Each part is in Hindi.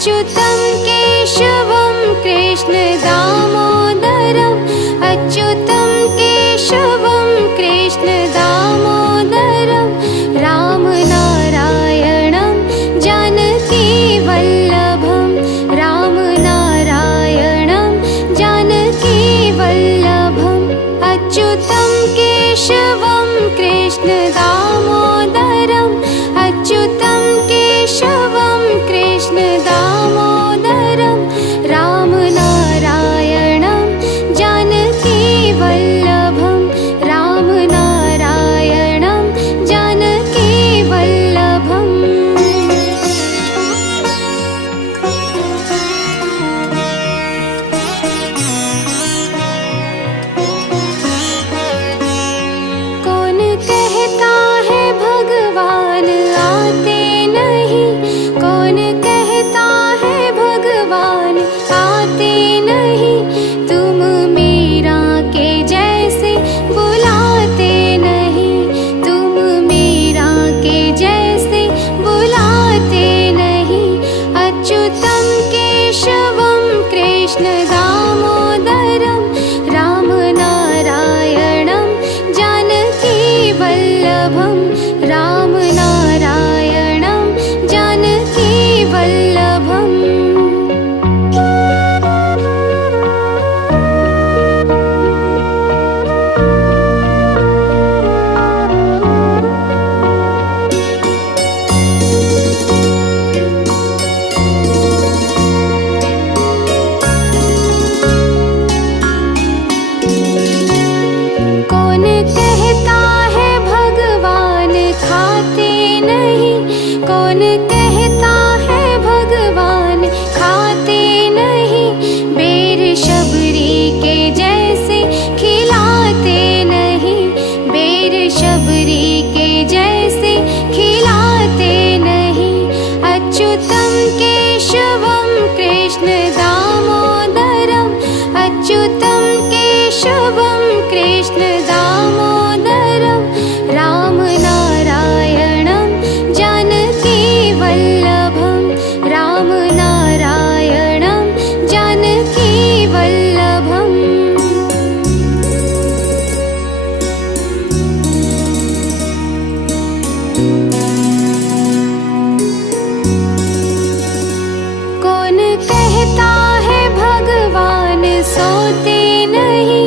अच्युतं केशवं कृष्ण दामोदरम् अच्युतं केशवं कृष्ण दामोदरं राम नारायणं जानकी वल्लभं राम नारायणं जानकी वल्लभम् अच्युतं केशवं कृष्ण दामोदरम् अच्युतं केशवं कृष्ण दामोदरं राम नारायणं जानकी वल्लभं राम नारायणं जानकी वल्लभम् कौन कहता है भगवान आते नहीं कौन कहता है भगवान आते नहीं तुम मीरा के जैसे बुलाते नहीं तुम मीरा के जैसे बुलाते नहीं अच्युतं केशवं कृष्ण दामोदरं राम नारायणं जानकी वल्लभं राम नारायणं जानकी वल्लभम् कौन कहता है भगवान खाते नहीं कौन कहता है भगवान खाते नहीं बेर शबरी के जैसे खिलाते नहीं बेर शबरी के जैसे खिलाते नहीं अच्युतं केशवं कृष्ण दामोदरम् अच्युतं केशवं कृष्ण दामोदरं राम नारायणं जानकी वल्लभं राम नारायणं जानकी वल्लभम् कौन कहता है भगवान सोते नहीं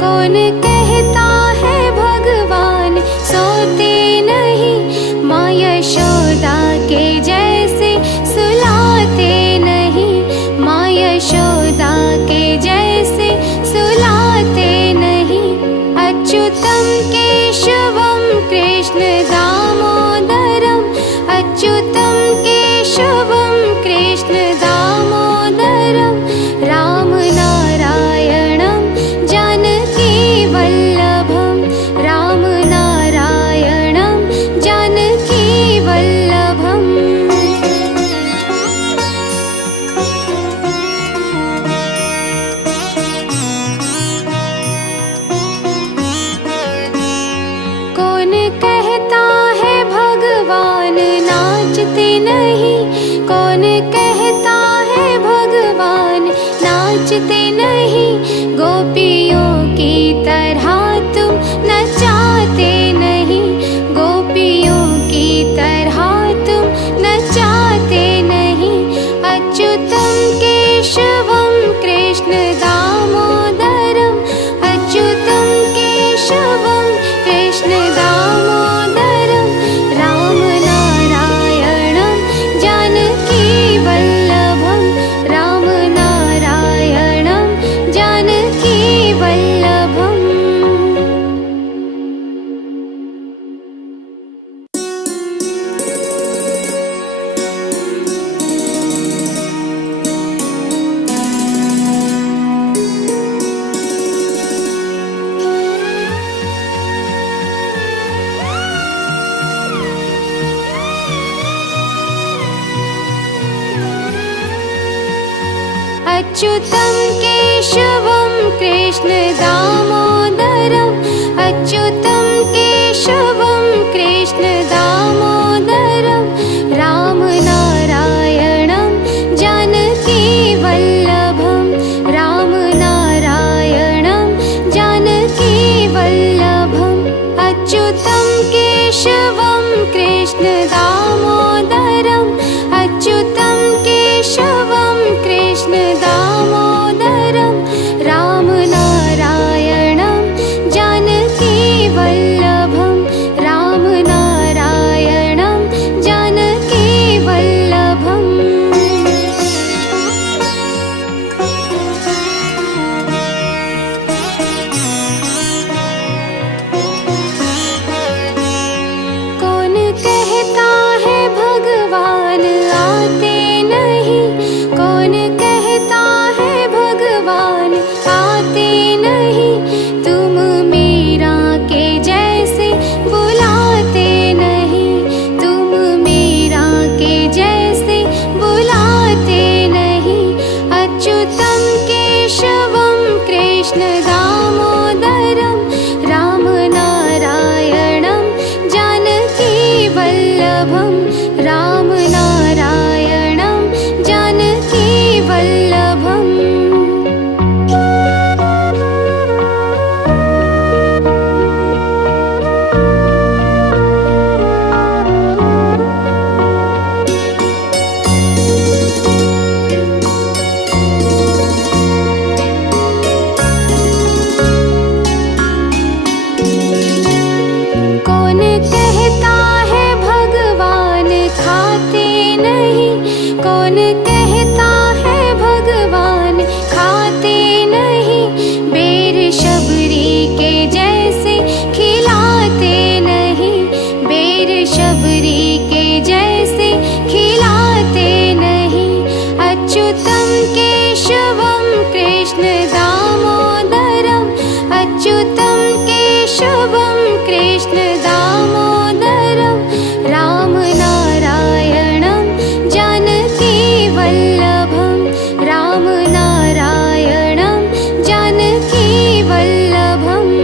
कौन कहता है भगवान सोते नहीं माँ यशोदा के जैसे सुलाते नहीं माँ यशोदा के जैसे सुलाते नहीं अच्युतं केशवं कृष्ण दामोदरम् अच्युतं केशवं कृष्ण दामोदरं राम नारायणं जानकी वल्लभं राम नारायणं जानकी वल्लभम् कौन कहता है भगवान नाचते नहीं कौन कहता है भगवान नाचते नहीं गोपियों की तरह तुम नचाते नहीं गोपियों की तरह तुम नचाते नहीं अच्युतं केशवं कृष्ण दामोदरम् अच्युतं केशवं कृष्ण दामोदरं राम नारायणं जानकी वल्लभं राम नारायणं जानकी वल्लभम् अच्युतं केशवं कृष्ण दामोदरम् अच्युतं केशवं कृष्ण दामोदरं राम नारायणं कृष्ण दामोदरम् अच्युतं केशवं कृष्ण दामोदरं रामनारायणं जानकीवल्लभं रामनारायणं जानकीवल्लभम् कौन कहता है भगवान आते नहीं, कौन कहता है भगवान आते नहीं, तुम मीरा के जैसे बुलाते नहीं, तुम मीरा के जैसे बुलाते नहीं। अच्युतं केशवं कृष्ण दामोदरं रामनारायणं जानकीवल्लभं रामनारायणं जानकीवल्लभम् कौन कहता है भगवान खाते नहीं, कौन कहता है भगवान खाते नहीं, बेर शबरी के जैसे खिलाते नहीं, बेर शबरी के जैसे खिलाते नहीं। अच्युतं केशवं कृष्ण दामोदरम् अच्युतं केशवं कृष्ण दामोदरं रामनारायणं जानकीवल्लभं रामनारायणं जानकीवल्लभम्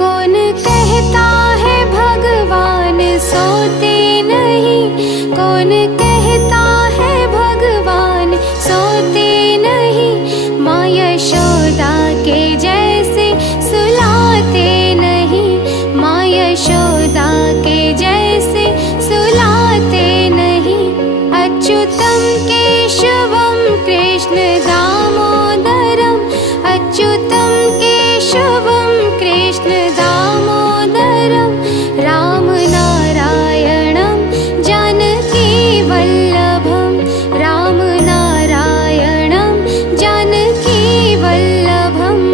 कौन कहता है भगवान सोते नहीं, कौन कहता है भगवान सोते नहीं, माँ यशोदा के जैसे सुलाते नहीं, माँ यशोदा के जैसे सुलाते नहीं। अच्युतं केशवं कृष्ण दामोदरम् अच्युतं केशवं कृष्ण दामोदरं रामनारायणं जानकीवल्लभं रामनारायणं जानकीवल्लभम्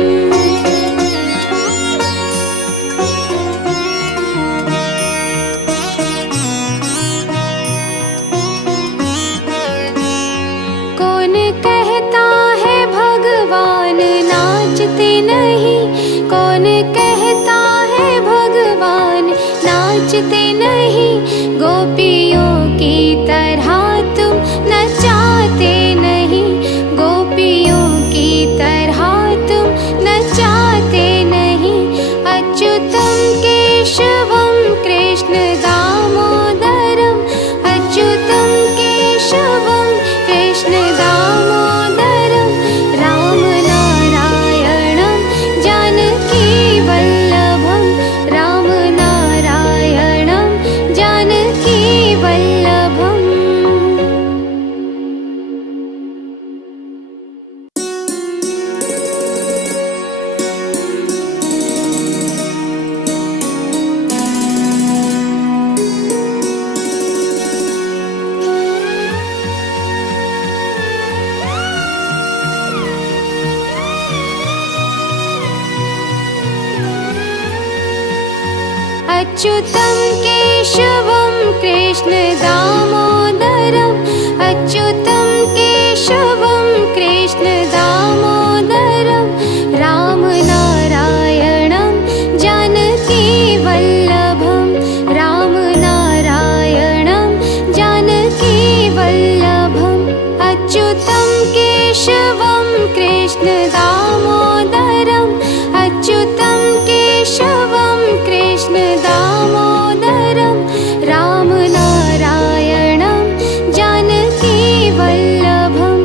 कौन कहता है भगवान नाचते नहीं, कौन कहता है भगवान नाचते नहीं, गोपियों की तरह तुम नचाते नहीं, गोपियों की तरह तुम नचाते नहीं। अच्युतं केशवं कृष्ण दामोदरम् अच्युतं केशवं कृष्ण दामोदरं रामनारायणं जानकीवल्लभं रामनारायणं जानकीवल्लभम् अच्युतं केशवं कृष्ण दामोदरम् अच्युतं केशवं कृष्ण दामोदरं रामनारायणं जानकीवल्लभं रामनारायणं जानकीवल्लभम् अच्युतं केशवं कृष्ण दामोदरम् अच्युतं केशवं कृष्ण दामोदरं रामनारायणं जानकीवल्लभं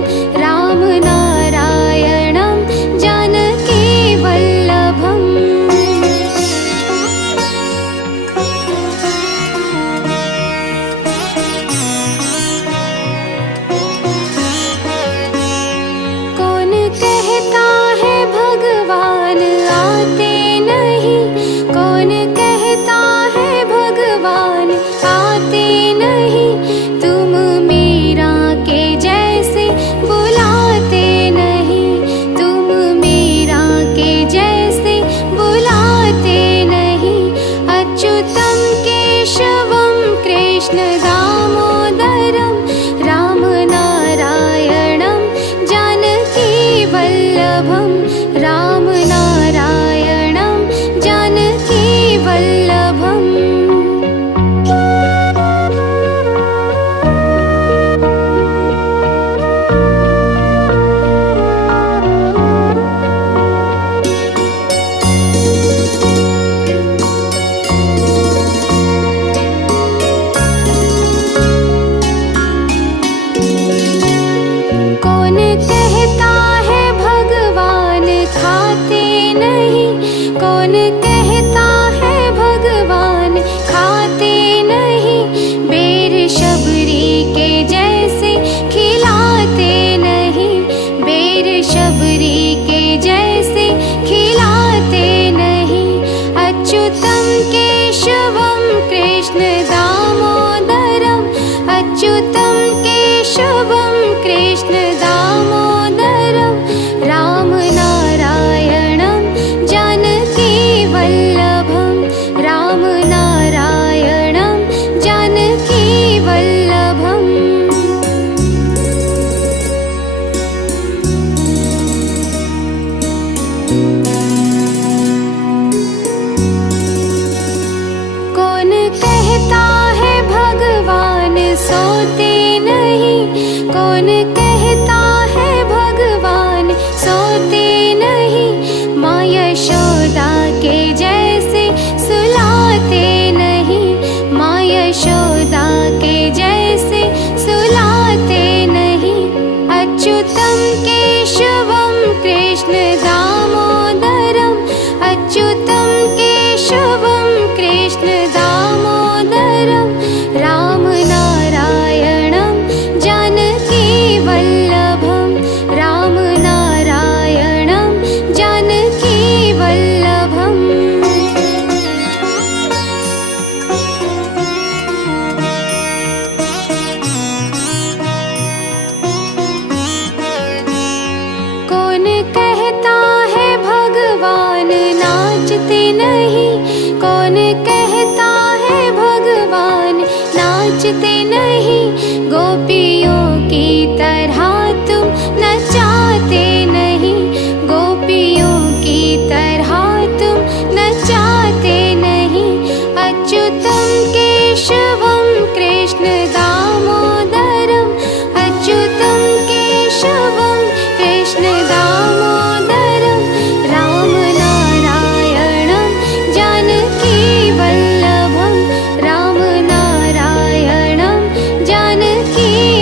कौन कहता है भगवान सोते नहीं, माँ यशोदा के जैसे सुलाते नहीं, माँ यशोदा के जैसे सुलाते नहीं। अच्युतं केशवं कृष्ण दामोदरम्, अच्युतं केशवं कृष्ण दामोदरम्, राम नारायणं जानकी वल्लभं, राम नारायणं जानकी वल्लभम्। कौन कहता है भगवान नाचते नहीं, कौन कहता है भगवान नाचते नहीं, गोपियों की तरह तुम नचाते नहीं, गोपियों की तरह तुम नचाते नहीं। अच्युतं केशवं कृष्ण दामोदरम्, अच्युतं केशवं कृष्ण दामोदरम्, राम नारायणं जानकी वल्लभं, राम नारायणं जानकी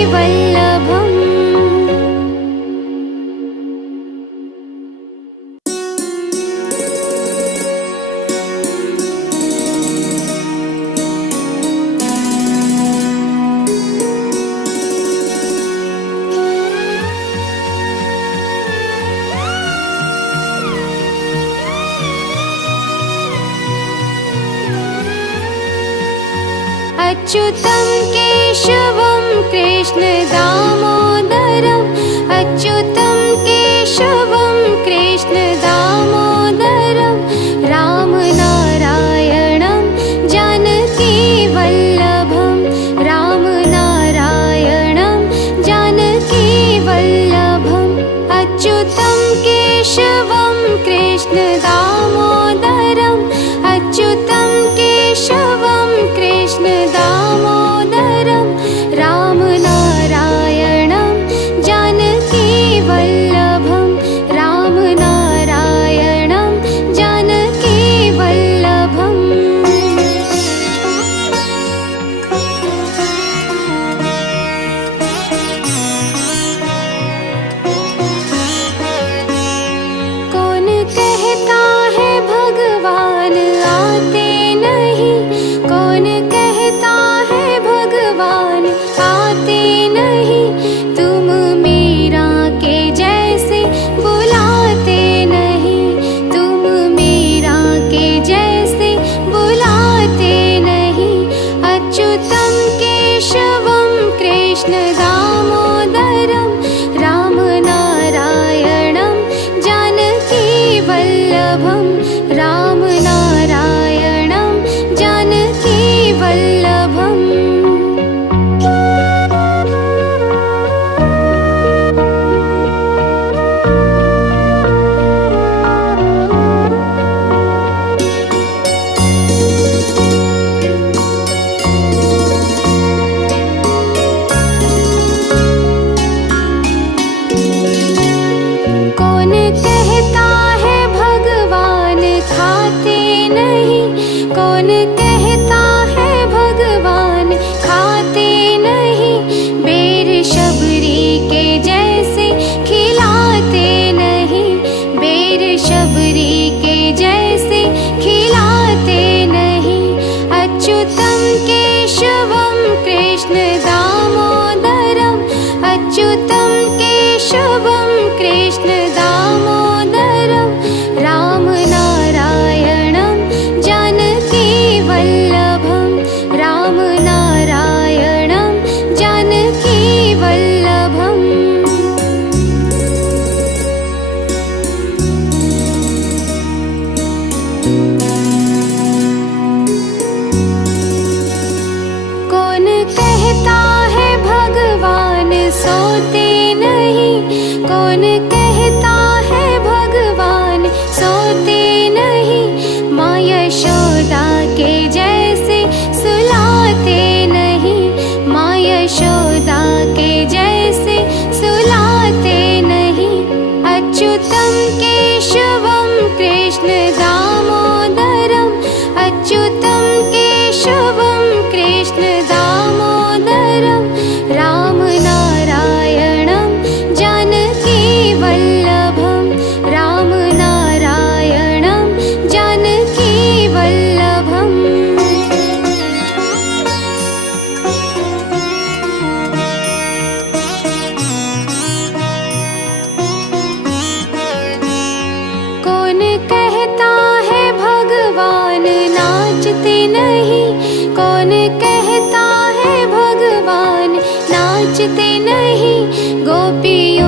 नाचते नहीं, गोपियों